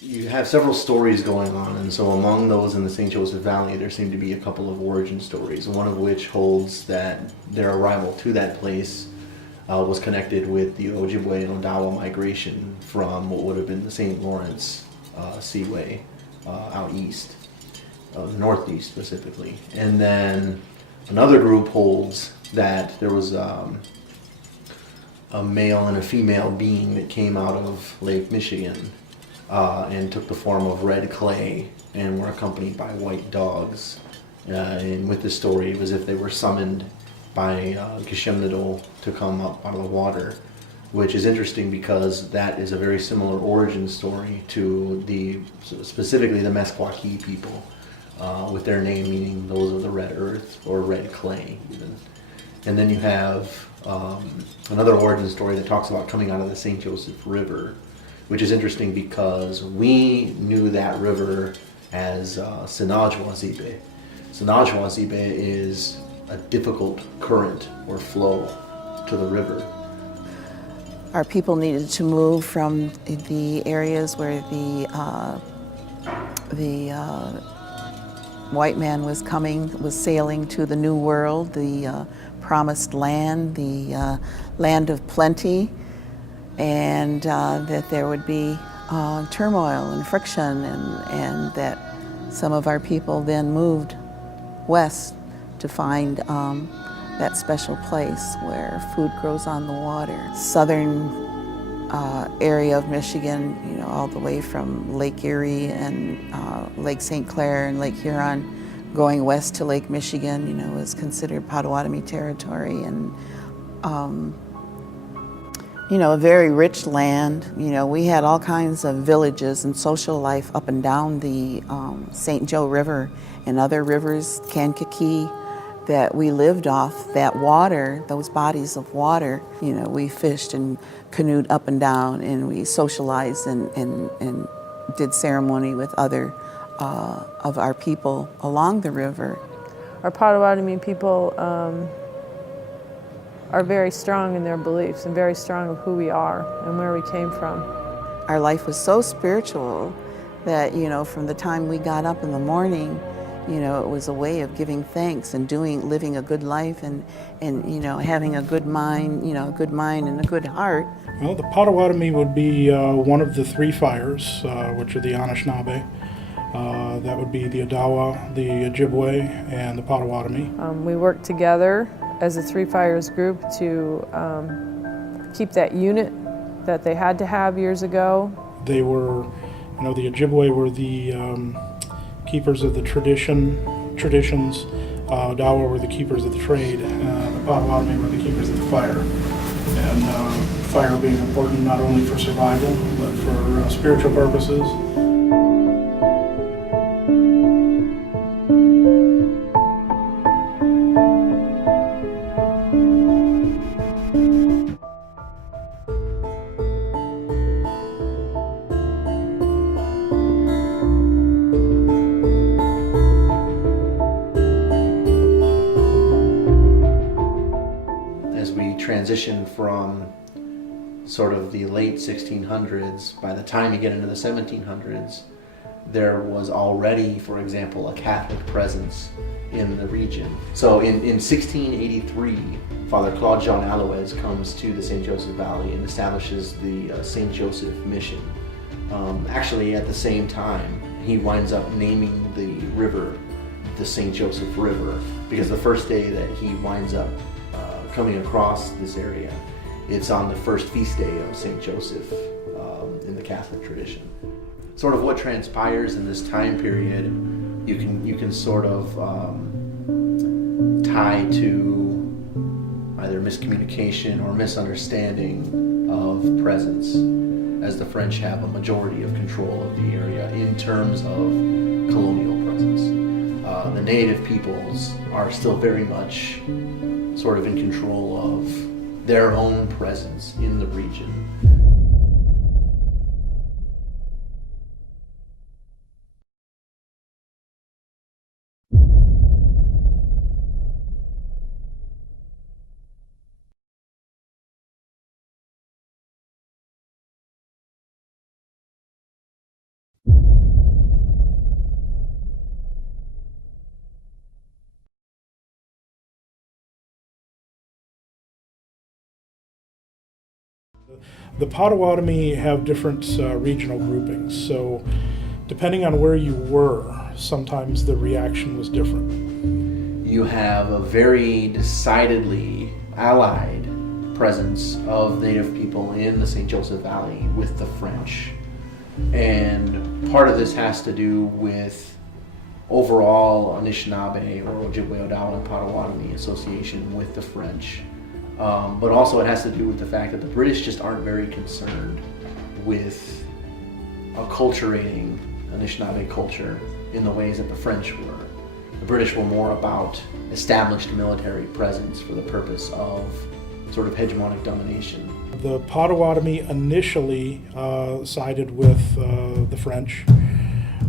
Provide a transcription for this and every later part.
you have several stories going on, and so among those in the St. Joseph Valley, there seem to be a couple of origin stories. One of which holds that their arrival to that place was connected with the Ojibwe and Odawa migration from what would have been the St. Lawrence Seaway out east, northeast specifically. And then another group holds that there was a male and a female being that came out of Lake Michigan and took the form of red clay and were accompanied by white dogs. And with the story, it was as if they were summoned by Gishemnadol to come up out of the water, which is interesting because that is a very similar origin story to specifically the Meskwaki people, with their name meaning those of the red earth or red clay even. And then you have another origin story that talks about coming out of the St. Joseph River, which is interesting because we knew that river as Sinajwazibe. Sinajwazibe is a difficult current or flow to the river. Our people needed to move from the areas where the white man was sailing to the New World, the promised land, the land of plenty, and that there would be turmoil and friction, and that some of our people then moved west to find that special place where food grows on the water. Southern area of Michigan, all the way from Lake Erie and Lake St. Clair and Lake Huron, going west to Lake Michigan, was considered Potawatomi territory, and a very rich land. We had all kinds of villages and social life up and down the St. Joe River and other rivers, Kankakee, that we lived off that water, those bodies of water. We fished and canoed up and down, and we socialized and did ceremony with other of our people along the river. Our Potawatomi people are very strong in their beliefs and very strong of who we are and where we came from. Our life was so spiritual that, from the time we got up in the morning, it was a way of giving thanks and living a good life and having a good mind, a good mind and a good heart. Well, the Potawatomi would be one of the three fires, which are the Anishinaabe. That would be the Odawa, the Ojibwe, and the Potawatomi. We worked together as a Three Fires group to keep that unit that they had to have years ago. They were, the Ojibwe were the keepers of the traditions. Odawa were the keepers of the trade. The Potawatomi were the keepers of the fire. And fire being important not only for survival, but for spiritual purposes. Transition from sort of the late 1600s, by the time you get into the 1700s, there was already, for example, a Catholic presence in the region. So in 1683, Father Claude Jean Aloes comes to the St. Joseph Valley and establishes the St. Joseph Mission. Actually, at the same time, he winds up naming the river the St. Joseph River, because the first day that he winds up coming across this area, it's on the first feast day of St. Joseph in the Catholic tradition. Sort of what transpires in this time period, you can sort of tie to either miscommunication or misunderstanding of presence, as the French have a majority of control of the area in terms of colonial presence. The native peoples are still very much sort of in control of their own presence in the region. The Potawatomi have different regional groupings, so depending on where you were, sometimes the reaction was different. You have a very decidedly allied presence of Native people in the St. Joseph Valley with the French. And part of this has to do with overall Anishinaabe or Ojibwe, Odawa, and Potawatomi association with the French. But also it has to do with the fact that the British just aren't very concerned with acculturating Anishinaabe culture in the ways that the French were. The British were more about established military presence for the purpose of sort of hegemonic domination. The Potawatomi initially sided with the French,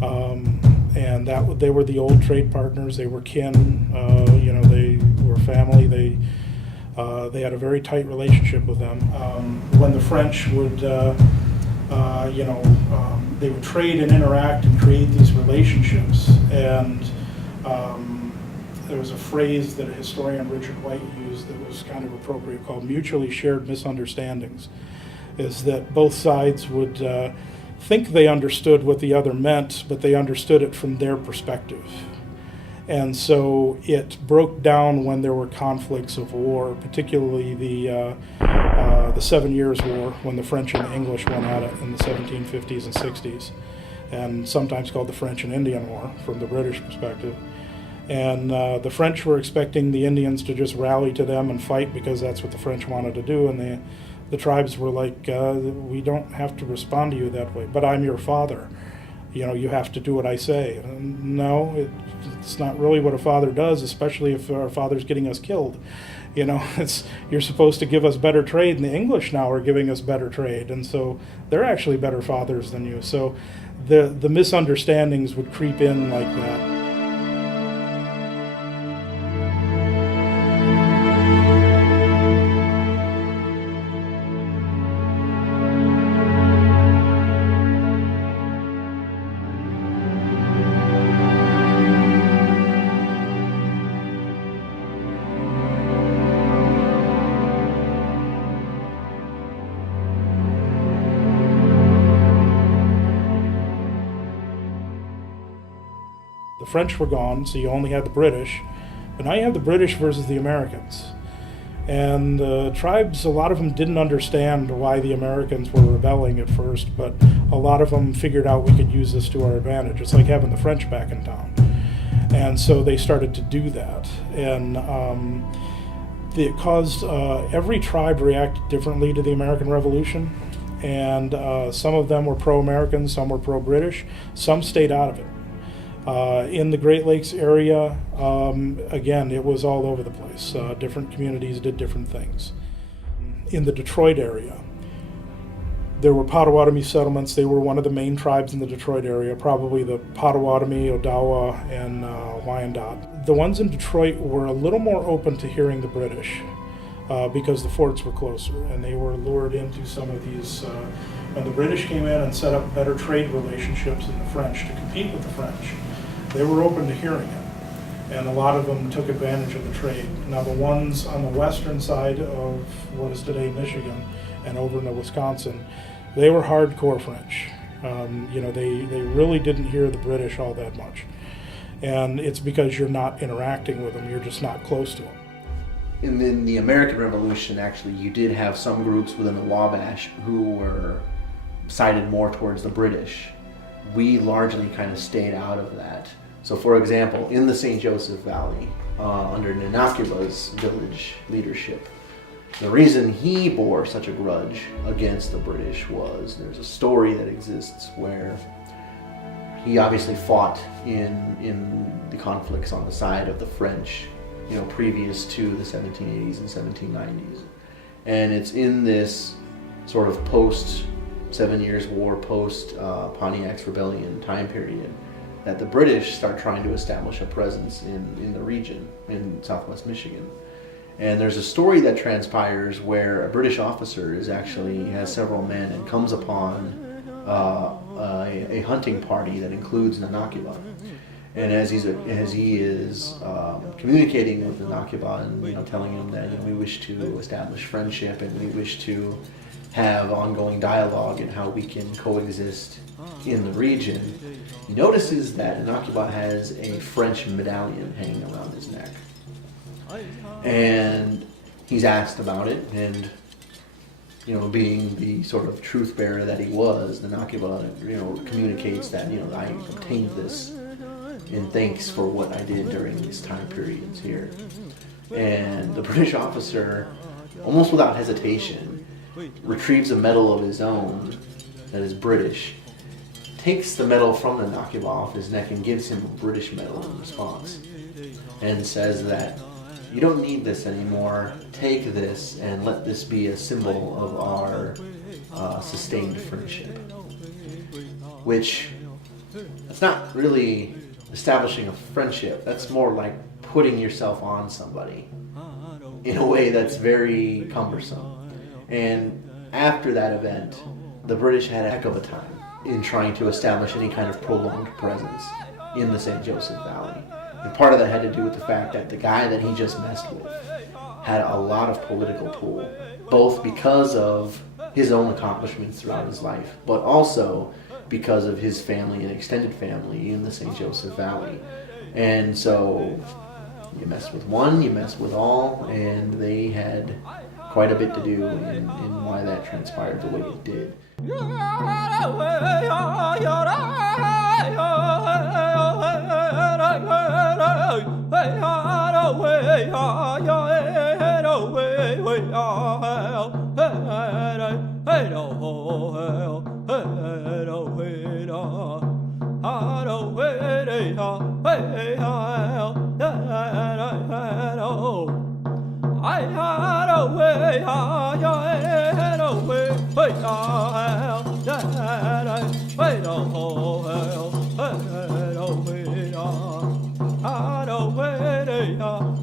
and they were the old trade partners. They were kin. They were family. They had a very tight relationship with them. When the French would, they would trade and interact and create these relationships, and there was a phrase that a historian, Richard White, used that was kind of appropriate called mutually shared misunderstandings, is that both sides would think they understood what the other meant, but they understood it from their perspective. And so it broke down when there were conflicts of war, particularly the 7 Years' War, when the French and the English went at it in the 1750s and 60s, and sometimes called the French and Indian War from the British perspective. And the French were expecting the Indians to just rally to them and fight because that's what the French wanted to do, and the tribes were like, we don't have to respond to you that way, but I'm your father. You have to do what I say. No, it's not really what a father does, especially if our father's getting us killed. You're supposed to give us better trade, and the English now are giving us better trade, and so they're actually better fathers than you. So the misunderstandings would creep in like that. The French were gone, so you only had the British, but now you have the British versus the Americans. And the tribes, a lot of them didn't understand why the Americans were rebelling at first, but a lot of them figured out we could use this to our advantage. It's like having the French back in town. And so they started to do that. And it caused every tribe reacted differently to the American Revolution. And some of them were pro-American, some were pro-British, some stayed out of it. In the Great Lakes area, again, it was all over the place. Different communities did different things. In the Detroit area, there were Potawatomi settlements. They were one of the main tribes in the Detroit area, probably the Potawatomi, Odawa, and Wyandot. The ones in Detroit were a little more open to hearing the British because the forts were closer, and they were lured into some of these. When the British came in and set up better trade relationships than the French to compete with the French, they were open to hearing it, and a lot of them took advantage of the trade. Now the ones on the western side of what is today Michigan and over into Wisconsin, they were hardcore French. They really didn't hear the British all that much, and it's because you're not interacting with them, you're just not close to them. And in the American Revolution, actually, you did have some groups within the Wabash who were sided more towards the British. We largely kind of stayed out of that. So, for example, in the St. Joseph Valley, under Nanakiba's village leadership, the reason he bore such a grudge against the British was there's a story that exists where he obviously fought in the conflicts on the side of the French, previous to the 1780s and 1790s. And it's in this sort of post 7 Years' War, post Pontiac's Rebellion time period that the British start trying to establish a presence in the region, in southwest Michigan. And there's a story that transpires where a British officer has several men and comes upon a hunting party that includes Nanakiba. And as he is communicating with Nanakiba and telling him that we wish to establish friendship and we wish to have ongoing dialogue and how we can coexist in the region, he notices that Inocuba has a French medallion hanging around his neck. And he's asked about it, and being the sort of truth bearer that he was, Inocuba, communicates that, I obtained this in thanks for what I did during these time periods here. And the British officer, almost without hesitation, retrieves a medal of his own that is British, takes the medal from Inocuba off his neck and gives him a British medal in response, and says that you don't need this anymore, take this and let this be a symbol of our sustained friendship. Which, that's not really establishing a friendship, that's more like putting yourself on somebody in a way that's very cumbersome. And after that event, the British had a heck of a time in trying to establish any kind of prolonged presence in the St. Joseph Valley. And part of that had to do with the fact that the guy that he just messed with had a lot of political pull, both because of his own accomplishments throughout his life, but also because of his family and extended family in the St. Joseph Valley. And so you mess with one, you mess with all, and they had quite a bit to do in why that transpired the way it did.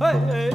Hey,